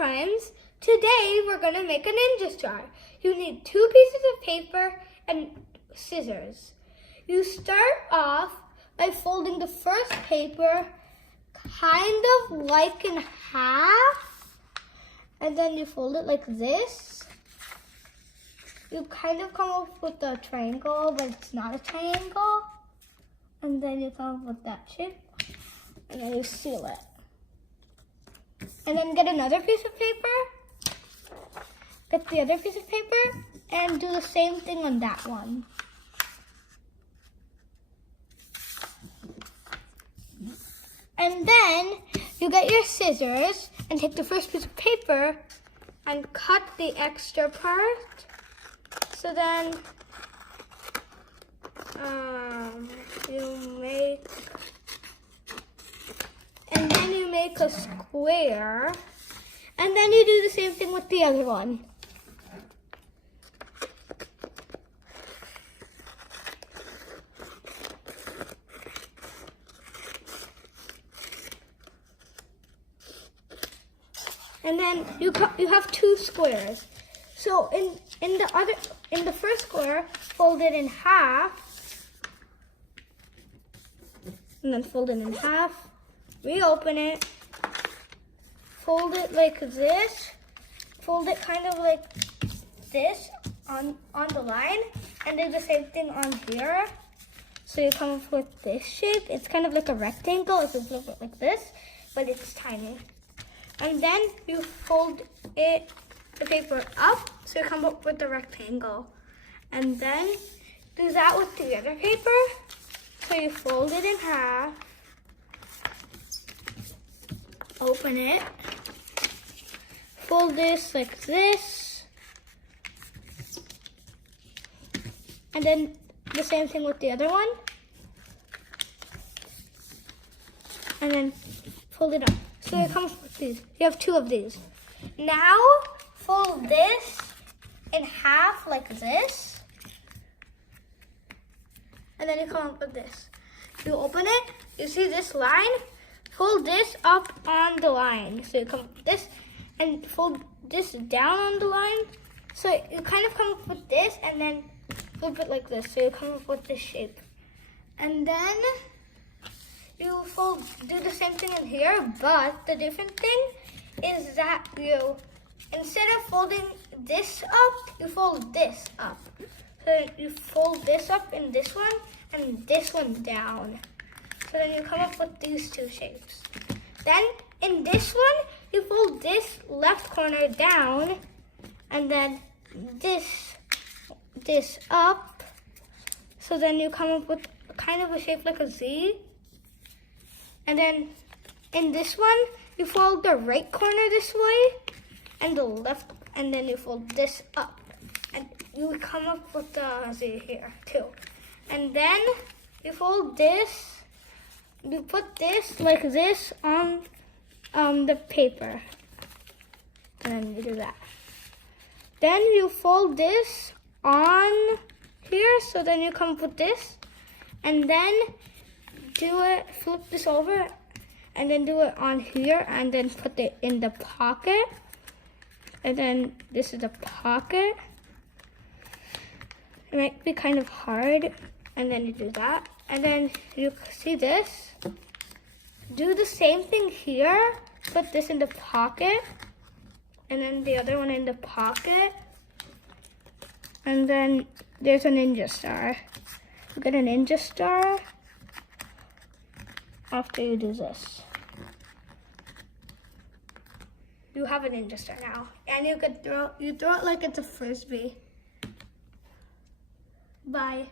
friends, today we're going to make a ninja star. You need 2 pieces of paper and scissors. You start off by folding the first paper kind of like in half, and then you fold it like this. You kind of come up with a triangle, but it's not a triangle. And then you come up with that shape, and then you seal it. And then get another piece of paper, get the other piece of paper, and do the same thing on that one. And then you get your scissors and take the first piece of paper and cut the extra part. So then you make a square, and then you do the same thing with the other one. And then you have 2 squares. So in the first square, fold it in half, and then fold it in half. Reopen it. Fold it like this. Fold it kind of like this on the line, and do the same thing on here. So you come up with this shape. It's kind of like a rectangle. It's a little bit like this, but it's tiny. And then you fold the paper up, so you come up with the rectangle. And then do that with the other paper. So you fold it in half, open it, fold this like this, and then the same thing with the other one. And then fold it up. So it comes with these. You have 2 of these. Now fold this in half like this. And then you come up with this. You open it, you see this line, fold this up on the line. So you come up with this and fold this down on the line. So you kind of come up with this and then flip it like this. So you come up with this shape. And then you do the same thing in here, but the different thing is that you, instead of folding this up, you fold this up. So you fold this up in this one and this one down. So then you come up with these 2 shapes. Then in this one, you fold this left corner down and then this up. So then you come up with kind of a shape like a Z. And then in this one, you fold the right corner this way and the left, and then you fold this up. And you come up with the Z here too. And then you fold this, you put this like this on the paper. And then you do that. Then you fold this on here, so then you come up with this. And then flip this over, and then do it on here, and then put it in the pocket. And then this is the pocket. It might be kind of hard, and then you do that. And then you see this. Do the same thing here. Put this in the pocket, and then the other one in the pocket. And then there's a ninja star. You get a ninja star after you do this. You have a ninja star now, and you throw it like it's a frisbee. Bye.